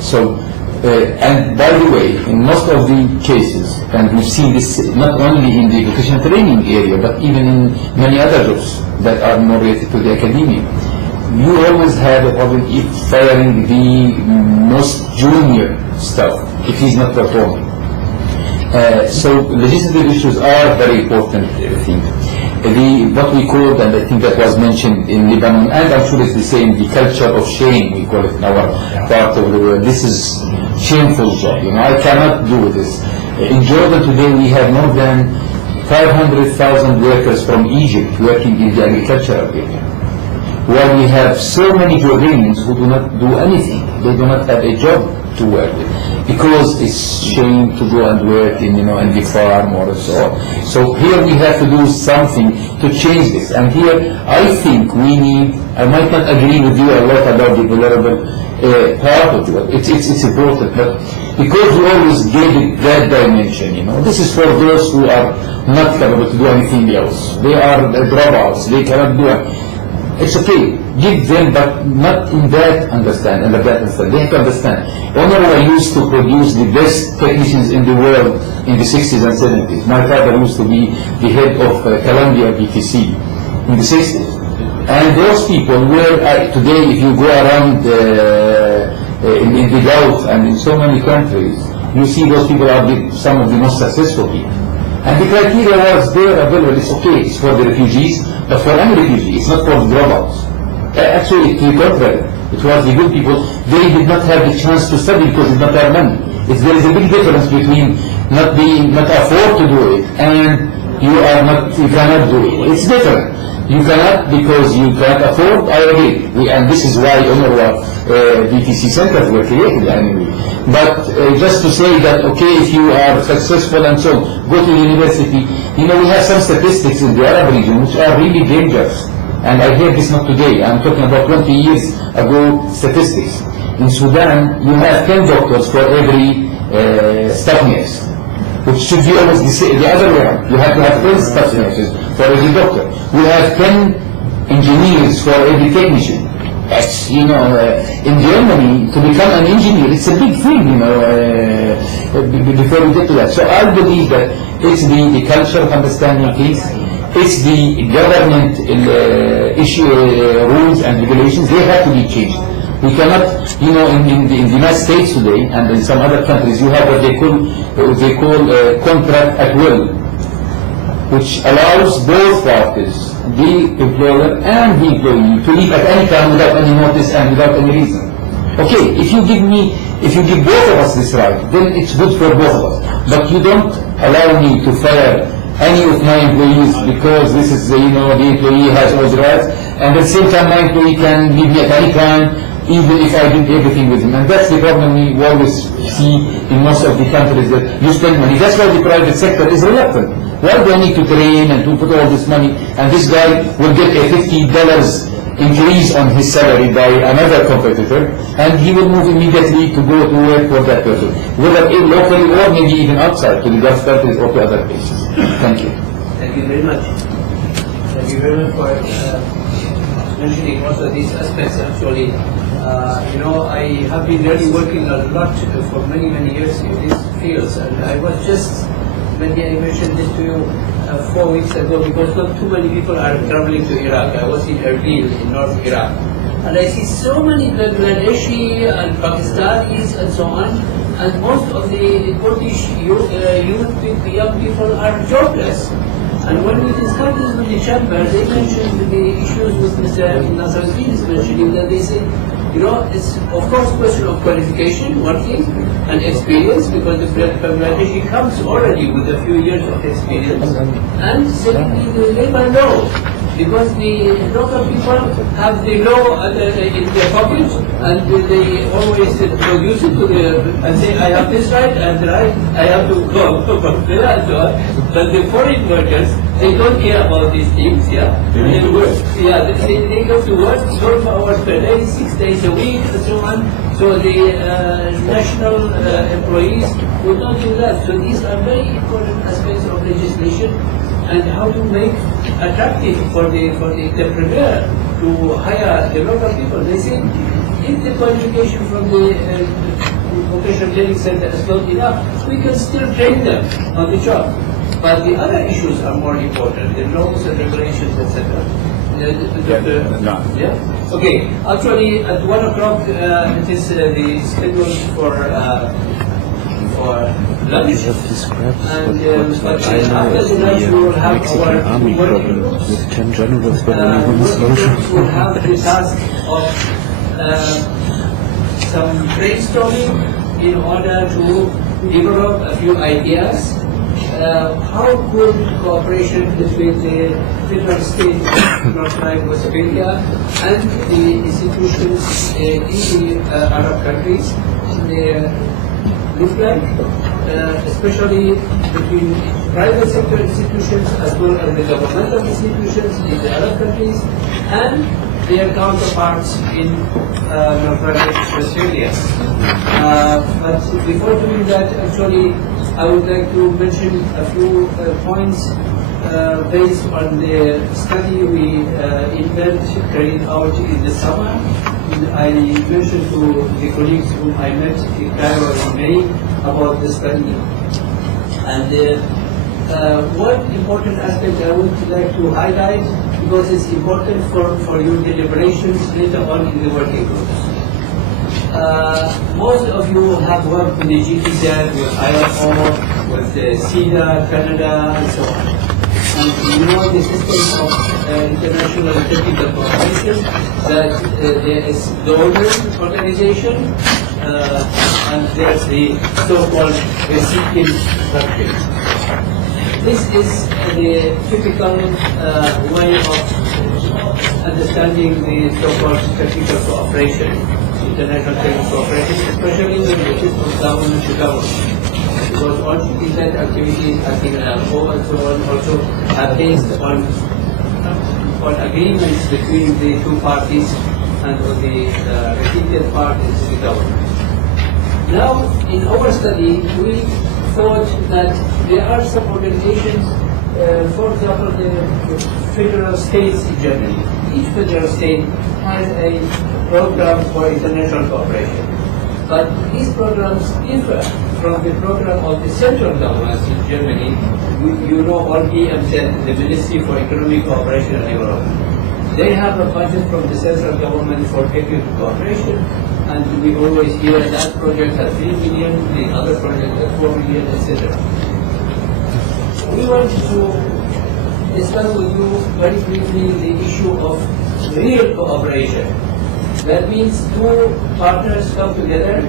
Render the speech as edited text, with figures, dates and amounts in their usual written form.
So, and by the way, in most of the cases, and we've seen this not only in the vocational training area, but even in many other jobs that are more related to the academia, you always have a problem if firing the most junior staff if he's not performing. So legislative issues are very important thing. What we call, and I think that was mentioned in Lebanon, and I'm sure it's the same, the culture of shame, we call it in our part of the world. This is shameful job, I cannot do this. In Jordan today we have more than 500,000 workers from Egypt working in the agricultural area, while we have so many Jordanians who do not do anything. They do not have a job to work with, because it's shame to go and work in the farm or so on. So here we have to do something to change this. And here I think we need, I might not agree with you a lot about the vulnerable part of it. It's important, but because you always gave it that dimension, this is for those who are not capable to do anything else. They are dropouts. They cannot do it. It's okay, give them, but not in that understand. They have to understand. UNRWA used to produce the best technicians in the world in the 60s and 70s. My father used to be the head of Columbia BTC in the 60s. And those people were, today if you go around in the Gulf and in so many countries, you see those people are some of the most successful people. And the criteria was there available. It's okay, it's for the refugees, but for any refugee, it's not for the dropouts. Actually, to the contrary, it was the good people. They did not have the chance to study because they did not have money. There is a big difference between not afford to do it and you cannot do it. It's different. You cannot because you cannot afford, I agree. And this is why UNRWA BTC centers were created anyway. But just to say that, okay, if you are successful and so on, go to the university. We have some statistics in the Arab region which are really dangerous. And I hear this not today. I'm talking about 20 years ago statistics. In Sudan, you have 10 doctors for every staff nurse, which should be almost the other way around. You have to have 10 staff nurses for every doctor. We have 10 engineers for every technician. That's, in Germany, to become an engineer, it's a big thing, before we get to that. So I believe that it's the culture of understanding things, it's the government rules and regulations, they have to be changed. We cannot, in the United States today, and in some other countries, you have what they call contract at will, which allows both parties, the employer and the employee, to leave at any time without any notice and without any reason. Okay, if you give both of us this right, then it's good for both of us. But you don't allow me to fire any of my employees because this is, the employee has all the rights, and at the same time my employee can leave me at any time, even if I did everything with him. And that's the problem we always see in most of the countries, that you spend money. That's why the private sector is reluctant. Why do I need to train and to put all this money, and this guy will get a $50 increase on his salary by another competitor, and he will move immediately to go to work for that person, whether locally or maybe even outside to the Gulf countries or to other places. Thank you. Thank you very much. Thank you very much for mentioning also these aspects. Actually, I have been really working a lot for many years in these fields, and I was just, maybe I mentioned this to you 4 weeks ago, because not too many people are traveling to Iraq. I was in Erbil in North Iraq, and I see so many Bangladeshi and Pakistanis and so on, and most of the Kurdish young people are jobless. And when we discussed this with the chamber, they mentioned the issues with Mr. Nasruddin is mentioning, that they say, it's of course a question of qualification, one thing, and experience, because the Bangladeshi comes already with a few years of experience, and secondly, the labor law, because the local people have the law in their pockets, and they always produce it to and say, I have this right and right, I have to go there and so on. But the foreign workers, they don't care about these things, yeah. They work. Yeah, they go to work 12 hours per day, 6 days a week, and so on. So the national employees would not do that. So these are very important aspects of legislation, and how to make attractive for the entrepreneur to hire the local people. They say, if the qualification from the Vocational Training Center is not enough, we can still train them on the job. But the other issues are more important, the laws and regulations, etc. Yeah? Okay, actually at 1 o'clock it is the schedule for lunch. And but after the lunch we will have our working groups. With 10 generals, but only one Working solution. groups will have the task of some brainstorming in order to develop a few ideas. How could cooperation between the federal state of North Rhine-Westphalia and the institutions in the Arab countries look like, especially between private sector institutions as well as the governmental institutions in the Arab countries and their counterparts in North Rhine-Westphalia. But before doing that, actually, I would like to mention a few points based on the study we intend carrying out in the summer. I mentioned to the colleagues whom I met in Cairo in May about the study. And one important aspect I would like to highlight, because it's important for your deliberations later on in the working groups. Most of you have worked with the GTZ, with IFO, with CEDA, Canada, and so on. And you know the system of international technical cooperation, that there is donor organization, and there's the so-called recipient country. This is the typical way of understanding the so-called technical cooperation, international technical cooperation, especially when it is from government to government. Because all event activities, I think, and so on, also are based on agreements between the two parties, and on the recipient part is the government. Now, in our study, we thought that there are some organizations, for example, the federal states in Germany. Each federal state has a program for international cooperation. But these programs differ from the program of the central government in Germany. You know all BMZ, the Ministry for Economic Cooperation and Development. They have a budget from the central government for technical cooperation, and we always hear that project at 3 million, the other project at 4 million, etc. We want to discuss with you very briefly the issue of real cooperation. That means two partners come together